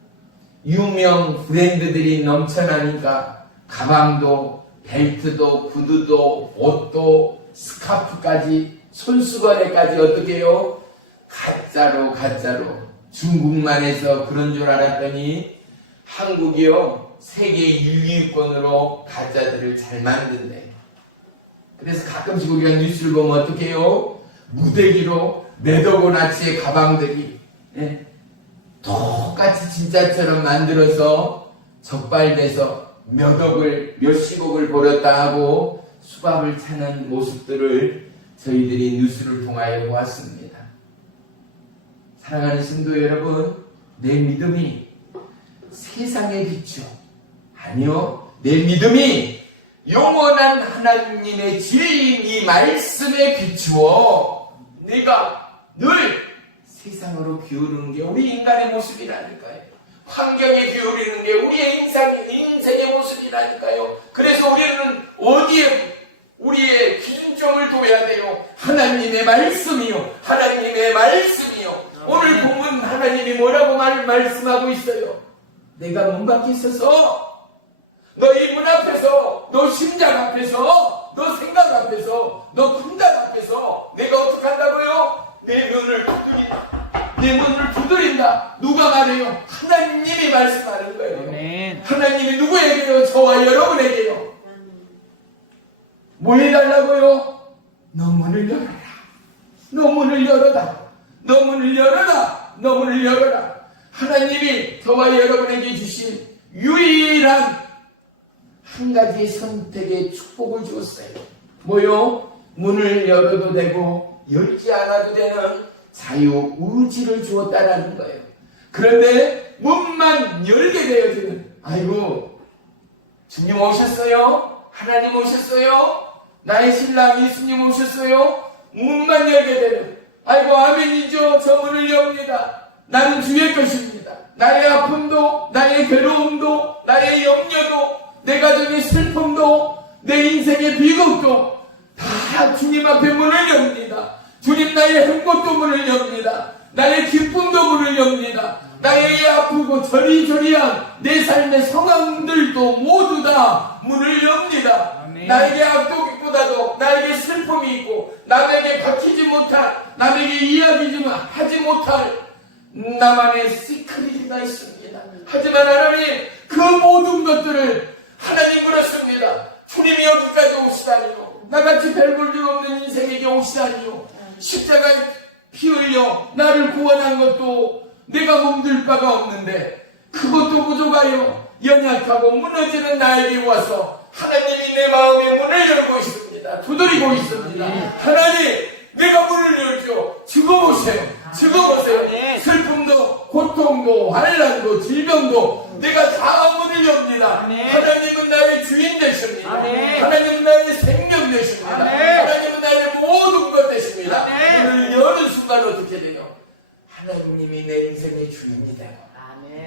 유명 브랜드들이 넘쳐나니까 가방도, 벨트도, 구두도, 옷도, 스카프까지, 손수건에까지 어떻게 해요? 가짜로 중국만 해서 그런 줄 알았더니 한국이요 세계 6위권으로 가짜들을 잘 만든대. 그래서 가끔씩 우리가 뉴스를 보면 어떻게 해요? 무대기로 네더고나치의 가방들이 똑같이 진짜처럼 만들어서 적발돼서 몇십억을 벌었다 하고 수갑을 차는 모습들을 저희들이 뉴스를 통하여 보았습니다. 사랑하는 성도 여러분, 내 믿음이 세상의 빛이요? 아니요, 내 믿음이 영원한 하나님의 진리인 이 말씀에 비추어 내가 늘 세상으로 기울이는 게 우리 인간의 모습이라니까요. 환경에 기울이는 게 우리의 인생의 모습이라니까요. 그래서 우리는 어디에 우리의 기준점을 둬야 돼요? 하나님의 말씀이요. 하나님의 말씀이요. 오늘 본문 하나님이 뭐라고 말씀하고 있어요? 내가 문 밖에 있어서 너희 문 앞에서, 너 심장 앞에서, 너 생각 앞에서, 너 분단 앞에서 내가 어떻게 한다고요? 내 문을 두드린다. 누가 말해요? 하나님이 말씀하는 거예요. 아멘. 하나님이 누구에게요? 저와 여러분에게요. 뭐 해달라고요? 너 문을 열어라. 너 문을 열어라. 너 문을 열어라. 너 문을 열어라. 하나님이 저와 여러분에게 주신 유일한 한 가지 선택의 축복을 주었어요. 뭐요? 문을 열어도 되고 열지 않아도 되는 자유 의지를 주었다라는 거예요. 그런데 문만 열게 되어지는, 아이고 주님 오셨어요? 하나님 오셨어요? 나의 신랑 예수님 오셨어요? 문만 열게 되는, 아이고 아멘이죠. 저 문을 엽니다. 나는 주의 것입니다. 나의 아픔도, 나의 괴로움도, 나의 염려도, 내 가정의 슬픔도, 내 인생의 비극도 다 주님 앞에 문을 엽니다. 주님, 나의 행복도 문을 엽니다. 나의 기쁨도 문을 엽니다. 나의 아프고 저리저리한 내 삶의 상황들도 모두 다 문을 엽니다. 아멘. 나에게 악독보다도 나에게 슬픔이 있고 남에게 박히지 못할, 남에게 이야기하지 못할 나만의 시크릿가 있습니다. 하지만 하나님, 그 모든 것들을 하나님 그렇습니다. 주님이 여기까지 오시다니요, 나같이 별 볼 일 없는 인생에게 오시다니요, 십자가에 피 흘려 나를 구원한 것도 내가 몸둘 바가 없는데 그것도 부족하여 연약하고 무너지는 나에게 와서 하나님이 내 마음의 문을 열고 있습니다. 두드리고 있습니다. 하나님, 내가 문을 열죠. 지금 오세요. 슬픔도, 고통도, 환난도, 질병도 내가 다 문을 엽니다. 하나님은 나의 주인 되십니다. 하나님은 나의 생명 되십니다. 하나님은 나의 모든 것 되십니다. 문을 여는 순간 어떻게 돼요? 하나님이 내 인생의 주인이 되고,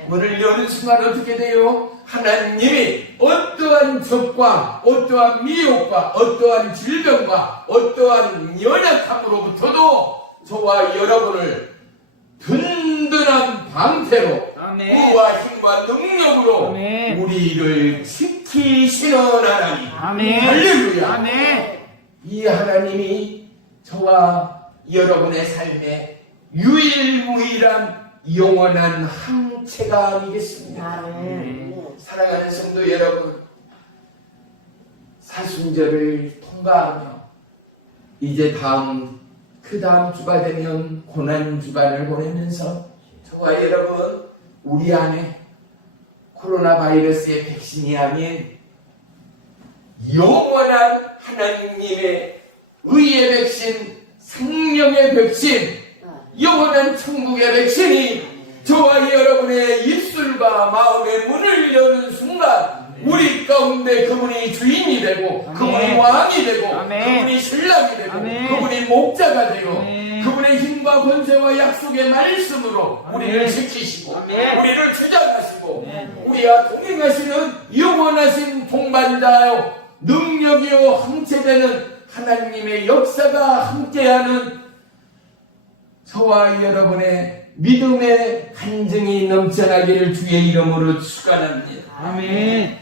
문을 여는 순간 어떻게 돼요? 하나님이 어떠한 적과, 어떠한 미혹과, 어떠한 질병과, 어떠한 연약함으로부터도 저와 여러분을 든든한 방패로, 부와 힘과 능력으로 우리를 지키시는 하나님. 할렐루야. 이 하나님이 저와 여러분의 삶에 유일무이한 영원한 항체가 아니겠습니까? 사랑하는 성도 여러분, 사순절을 통과하며 이제 그 다음 주가 되면 고난 주간을 보내면서 저와 여러분, 우리 안에 코로나 바이러스의 백신이 아닌 영원한 하나님의 의의 백신, 생명의 백신, 영원한 천국의 백신이 저와 여러분의 입술과 하늘과 마음의 문을 여는 순간 우리 가운데 그분이 주인이 되고 그분이 왕이 되고 그분이 신랑이 되고 그분이 목자가 되고 그분의 힘과 권세와 약속의 말씀으로 우리를 지키시고 우리를 주장하시고 우리와 동행하시는 영원하신 동반자요 능력이요 항체되는 하나님의 역사가 함께하는 저와 여러분의 믿음의 간증이 넘쳐나기를 주의 이름으로 축원합니다. 아멘.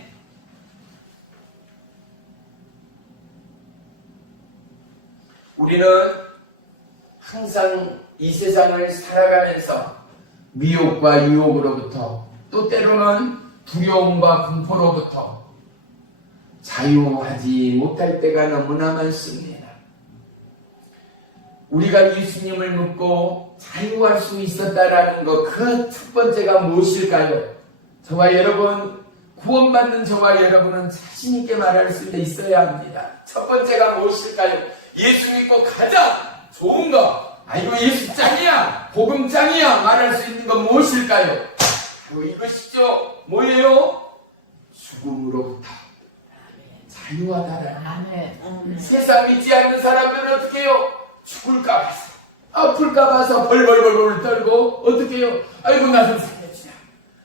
우리는 항상 이 세상을 살아가면서 미혹과 유혹으로부터 또 때로는 두려움과 공포로부터 자유하지 못할 때가 너무나 많습니다. 우리가 예수님을 믿고 자유할 수 있었다라는 것, 그 첫 번째가 무엇일까요? 저와 여러분, 구원받는 저와 여러분은 자신있게 말할 수 있어야 합니다. 첫 번째가 무엇일까요? 예수 믿고 가장 좋은 거, 아이고 예수 짱이야, 복음 짱이야 말할 수 있는 건 무엇일까요? 바로 이것이죠. 뭐예요? 죽음으로부터 자유하다라는. 세상 믿지 않는 사람들은 어떻게 해요? 죽을까 봐서, 아플까 봐서 벌벌벌벌 떨고 어떻게 해요? 아이고 나 좀 살려주라,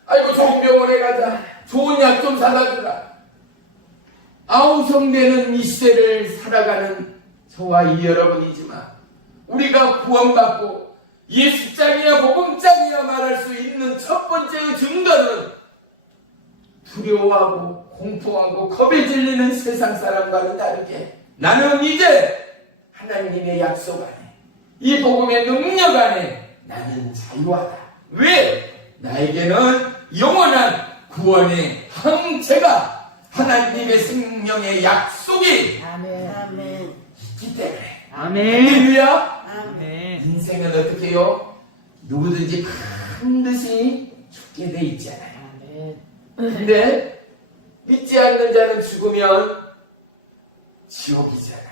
아이고 좋은 병원에 가자, 좋은 약 좀 사다 주라. 아우성되는 이 시대를 살아가는 저와 이 여러분이지만 우리가 구원받고 예수 짱이야 복음 짱이야 말할 수 있는 첫 번째 증거는 두려워하고 공포하고 겁에 질리는 세상 사람과는 다르게 나는 이제 하나님의 약속 안에, 이 복음의 능력 안에 나는 자유하다. 왜? 나에게는 영원한 구원의 항체가, 하나님의 생명의 약속이 있기 때문에. 할렐루야. 인생은 어떻게 해요? 누구든지 반드시 죽게 돼 있잖아요. 근데 믿지 않는 자는 죽으면 지옥이잖아요.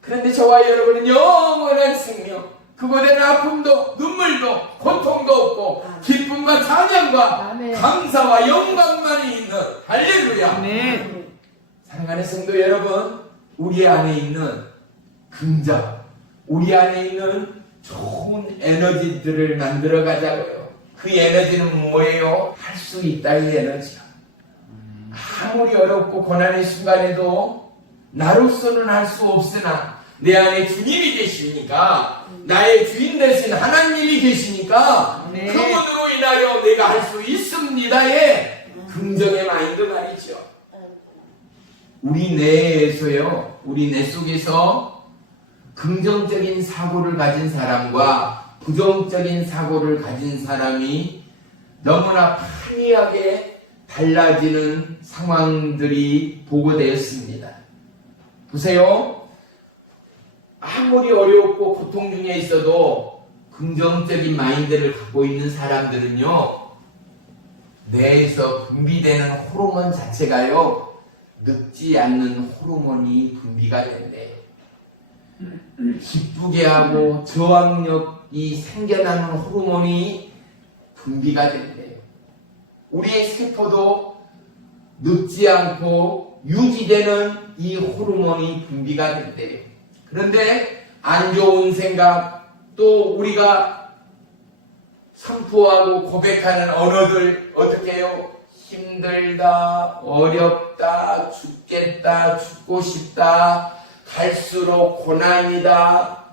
그런데 저와 여러분은 영원한 생명, 그곳에는 아픔도 눈물도 고통도 없고 기쁨과 찬양과 감사와 영광만이 있는. 할렐루야. 사랑하는 성도 여러분, 우리 안에 있는 긍정, 우리 안에 있는 좋은 에너지들을 만들어 가자고요. 그 에너지는 뭐예요? 할 수 있다, 이 에너지요. 아무리 어렵고 고난의 순간에도 나로서는 할 수 없으나 내 안에 주님이 계시니까, 나의 주인 되신 하나님이 계시니까 그분으로 인하여 내가 할 수 있습니다의 긍정의 마인드 말이죠. 우리 뇌에서요, 우리 뇌 속에서 긍정적인 사고를 가진 사람과 부정적인 사고를 가진 사람이 너무나 판이하게 달라지는 상황들이 보고되었습니다. 보세요. 아무리 어렵고 고통 중에 있어도 긍정적인 마인드를 갖고 있는 사람들은요, 뇌에서 분비되는 호르몬 자체가요, 늙지 않는 호르몬이 분비가 된대요. 기쁘게 하고 저항력이 생겨나는 호르몬이 분비가 된대요. 우리의 세포도 늙지 않고 유지되는 이 호르몬이 분비가 된대요. 그런데 안 좋은 생각, 또 우리가 선포하고 고백하는 언어들 어떻게 해요? 힘들다, 어렵다, 죽겠다, 죽고 싶다, 갈수록 고난이다,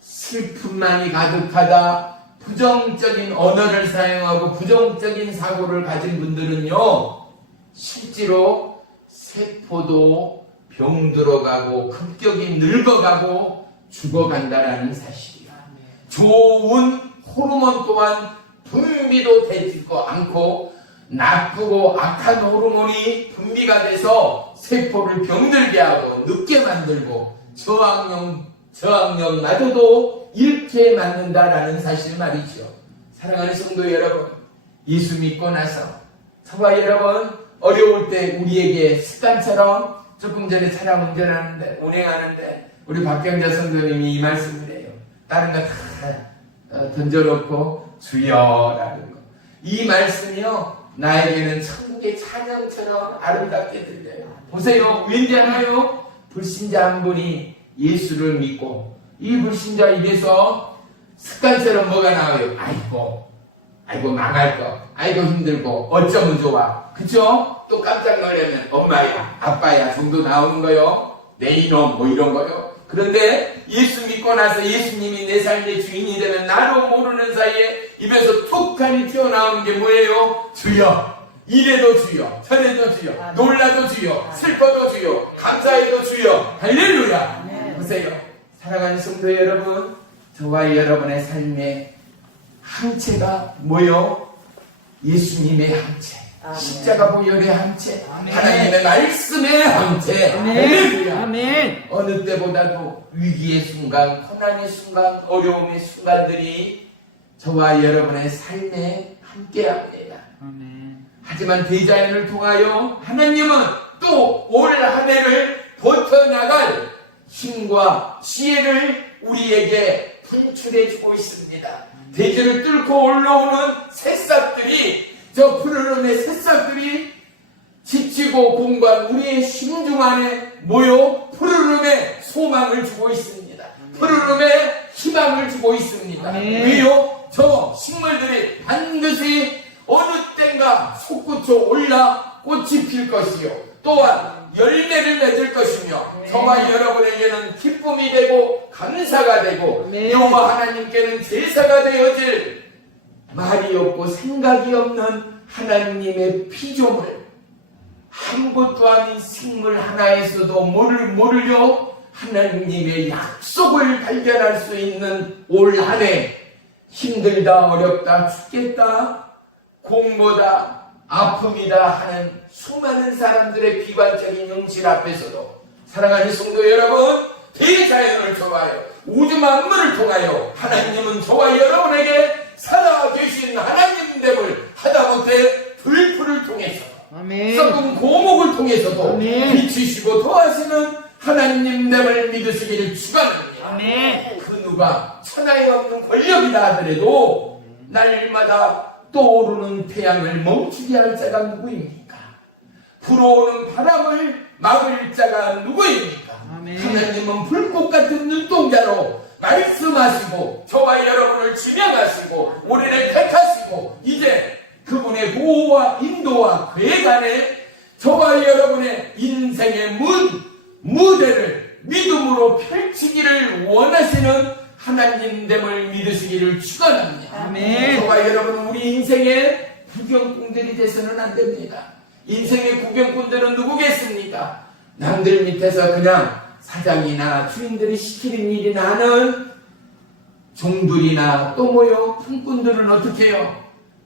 슬픔만이 가득하다, 부정적인 언어를 사용하고 부정적인 사고를 가진 분들은요, 실제로 세포도 병들어가고 급격히 늙어가고 죽어간다라는 사실이야. 좋은 호르몬 또한 분비도 되지도 않고 나쁘고 악한 호르몬이 분비가 돼서 세포를 병들게 하고 늙게 만들고 저항력마저도 잃게 만든다라는 사실 말이죠. 사랑하는 성도 여러분, 예수 믿고 나서 저와 여러분 어려울 때 우리에게 습관처럼 조금 전에 차량 운행하는데 우리 박경자 성도님이 이 말씀을 해요. 다른 거 다 던져놓고 주여라는 거. 이 말씀이요, 나에게는 천국의 찬양처럼 아름답게 들려요. 보세요. 왠지 알아요? 불신자 한 분이 예수를 믿고 이 불신자 입에서 습관처럼 뭐가 나와요? 아이고 망할 거, 아이고 힘들고 어쩌면 좋아, 그쵸? 또 깜짝 놀라면 엄마야 아빠야 정도 나오는 거요. 내 이놈 뭐 이런 거요. 그런데 예수 믿고 나서 예수님이 내 삶의 주인이 되면 나도 모르는 사이에 입에서 툭하니 튀어나오는 게 뭐예요? 주여, 이래도 주여, 저래도 주여, 놀라도 주여, 슬퍼도 주여, 감사해도 주여. 할렐루야. 보세요. 사랑하는 성도 여러분, 저와 여러분의 삶의 항체가 뭐요? 예수님의 항체, 십자가 보혈의 항체, 하나님의 말씀의 항체. 할렐루야. 아멘. 어느 때보다도 위기의 순간, 고난의 순간, 어려움의 순간들이 저와 여러분의 삶에 함께합니다. 하지만 대자연을 통하여 하나님은 또 올 한 해를 버텨나갈 힘과 지혜를 우리에게 분출해 주고 있습니다. 대지를 뚫고 올라오는 새싹들이, 저 푸르름의 새싹들이 지치고 공고한 우리의 심중 안에 모여 푸르름의 소망을 주고 있습니다. 푸르름의 희망을 주고 있습니다. 왜요? 저 식물들이 반드시 어느 땐가 솟구쳐 올라 꽃이 필 것이요, 또한 열매를 맺을 것이며 저와 여러분에게는 기쁨이 되고 감사가 되고 여호와 하나님께는 제사가 되어질 말이 없고 생각이 없는 하나님의 피조물, 아무것도 아닌 식물 하나에서도 모르려 하나님의 약속을 발견할 수 있는 올 한 해, 힘들다, 어렵다, 죽겠다, 공고다, 아픔이다 하는 수많은 사람들의 비관적인 현실 앞에서도 사랑하는 성도 여러분, 대자연을 통하여 우주 만물을 통하여 하나님은 저와 여러분에게 살아계신 하나님됨을 하다못해 불풀을 통해서 썩은 고목을 통해서도 비추시고 도와주시는 하나님됨을 믿으시기를 축원합니다. 그 누가 천하에 없는 권력이다 하더라도 날마다 떠오르는 태양을 멈추게 할 자가 누구입니까? 불어오는 바람을 막을 자가 누구입니까? 하나님은 불꽃 같은 눈동자로 말씀하시고 저와 여러분을 지명하시고 우리를 택하시고 이제 그분의 보호와 인도와 계획 안에 저와 여러분의 인생의 무대를 믿음으로 펼치기를 원하시는 하나님됨을 믿으시기를 축원합니다. 저와 여러분, 우리 인생의 구경꾼들이 돼서는 안 됩니다. 인생의 구경꾼들은 누구겠습니까? 남들 밑에서 그냥 사장이나 주인들이 시키는 일이나 하는 종들이나 또 뭐요? 품꾼들은 어떻게 해요?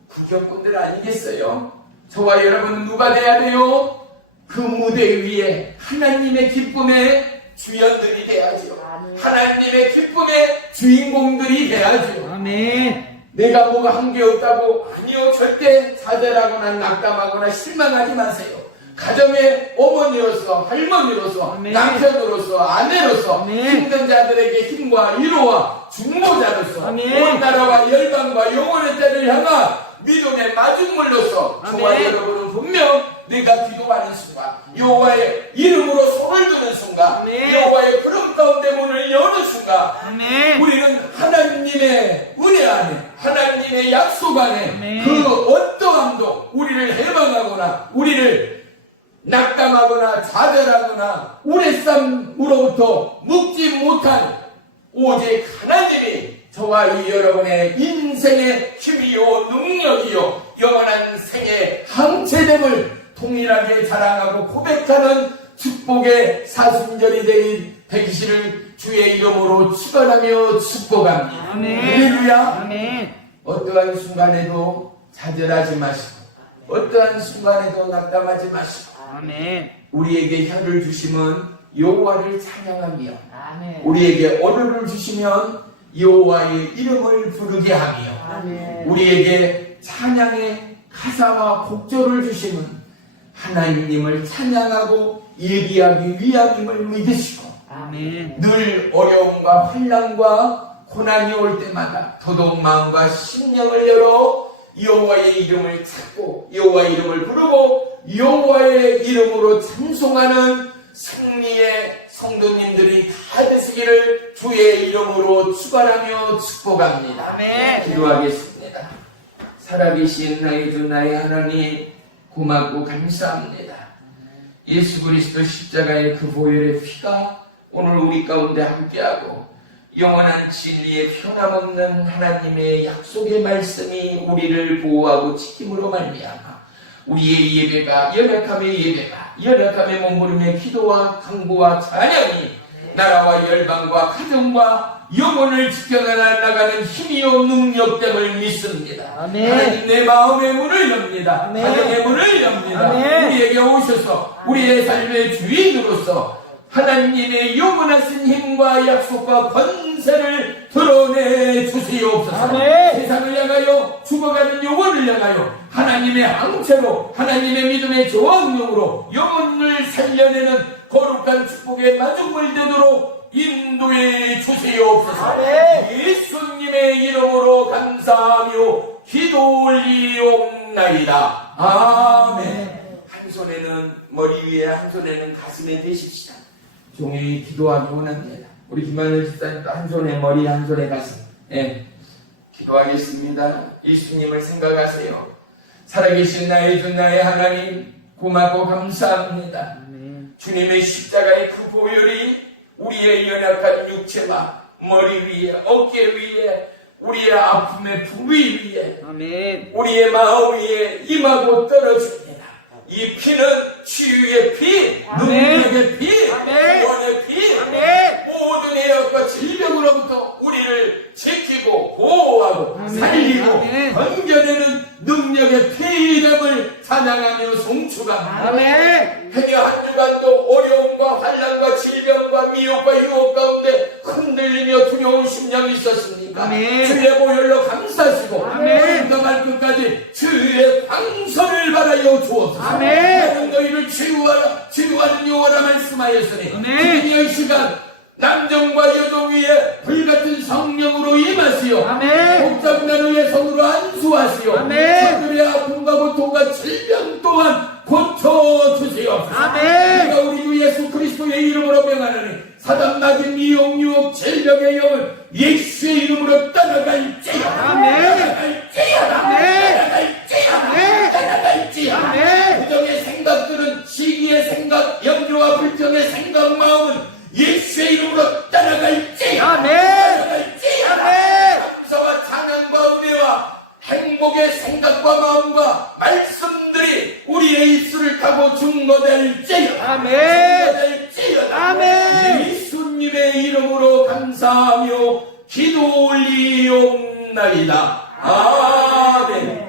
구경꾼들 아니겠어요? 저와 여러분은 누가 돼야 돼요? 그 무대 위에 하나님의 기쁨의 주연들이 돼야죠. 하나님의 기쁨의 주인공들이 돼야죠. 내가 뭐가 한 게 없다고, 아니요, 절대 좌절하거나 낙담하거나 실망하지 마세요. 가정의 어머니로서, 할머니로서, 남편으로서, 아내로서 힘든 자들에게 힘과 위로와 중보자로서 온 나라와 열방과 영원의 때를 향한 믿음의 마중물로서 저와 여러분은 분명 내가 기도하는 순간, 여호와의 이름으로 손을 드는 순간, 여호와의 구름 가운데 문을 여는 순간 우리는 하나님의 은혜 안에, 하나님의 약속 안에 그 어떠함도 우리를 해방하거나 우리를 낙담하거나 좌절하거나 우레쌈으로부터 묶지 못한 오직 하나님이 저와 이 여러분의 인생의 힘이요 능력이요 영원한 생의 항체됨을 동일하게 자랑하고 고백하는 축복의 사순절이 되기를 주의 이름으로 축원하며 축복합니다. 할렐루야. 어떠한 순간에도 좌절하지 마시고 어떠한 순간에도 낙담하지 마시고 우리에게 혀를 주시면 여호와를 찬양하며 우리에게 언어를 주시면 여호와의 이름을 부르게 하며 우리에게 찬양의 가사와 곡조를 주시면 하나님을 찬양하고 예비하기 위함임을 믿으시고 늘 어려움과 환난과 고난이 올 때마다 더더욱 마음과 심령을 열어 여호와의 이름을 찾고 여호와의 이름을 부르고 여호와의 이름으로 찬송하는 승리의 성도님들이 다 되시기를 주의 이름으로 축원하며 축복합니다. 아멘. 기도하겠습니다. 살아계신 나의 주 나의 하나님, 고맙고 감사합니다. 예수 그리스도 십자가의 그 보혈의 피가 오늘 우리 가운데 함께하고 영원한 진리의 변함없는 하나님의 약속의 말씀이 우리를 보호하고 지킴으로 말미암아 우리의 예배가 연약함의 몸부림의 기도와 강구와 찬양이 나라와 열방과 가정과 영혼을 지켜나가는 힘이요 능력됨을 믿습니다. 아멘. 하나님, 내 마음의 문을 엽니다. 아멘. 가정의 문을 엽니다. 아멘. 우리에게 오셔서 우리의 삶의 주인으로서 하나님의 영원하신 힘과 약속과 권세를 드러내 주시옵소서. 아멘. 세상을 향하여 죽어가는 영혼을 향하여 하나님의 항체로 하나님의 믿음의 저항용으로 영혼을 살려내는 거룩한 축복의 마중물 되도록 인도해 주시옵소서. 아멘. 예수님의 이름으로 감사하며 기도 올리옵나이다. 아멘. 한 손에는 머리 위에 한 손에는 가슴에 대십시다. 종이 기도하기 원합니다. 우리 김하늘 집사님도 한 손에 머리 한 손에 가슴. 기도하겠습니다. 예수님을 생각하세요. 살아계신 나의 주 나의 하나님, 고맙고 감사합니다. 주님의 십자가의 그 보혈이 우리의 연약한 육체와 머리 위에, 어깨 위에, 우리의 아픔의 부위 위에, 아멘. 우리의 마음 위에 임하고 떨어집니다. 이 피는 치유의 피, 아멘. 능력의 피, 아멘. 구원의 피, 아멘. 모든 해악과 질병으로부터 우리를 지키고 보호하고 아멘. 살리고 아멘. 건져내는 능력의 피임을 찬양하며 송축합니다. 아멘. 해며 한 주간도 어려움과 환난과 질병과 미혹과 유혹 가운데 흔들리며 두려운 심령이 있었습니까? 아멘. 주의 보혈로 감싸시고 아멘. 인도말 끝까지 주의 광선을 바라여 주옵소서. 아멘. 나는 너희를 치유하는 여호와라 말씀하였으니 아멘. 지금 이 시간 남정과 여정 위에 불같은 성령으로 임하시오. 아멘. 복잡난 위에 손으로 안수하시오. 아멘. 그들의 아픔과 고통과 질병 또한 고쳐주시옵소서. 아멘. 우리가 우리 주 예수 그리스도의 이름으로 명하노니 사단 맞은 미혹 유혹 질병의 영을 예수의 이름으로 떠나갈지어다. 아멘. 떠나갈지어다. 아멘. 떠나갈지어다. 아멘. 떠나갈지어다. 아멘. 부정의 생각들은 시기의 생각, 영조와 불정의 생각, 마음은 예수의 이름으로 떠나갈지어다. 아멘. 떠나갈지어다. 아멘. 감사와 찬양과 은혜와 행복의 생각과 마음과 말씀들이 우리의 입술을 타고 증거될지어다. 아멘. 증거될지어다. 아멘. 예수님의 이름으로 감사하며 기도 올리옵나이다. 아멘.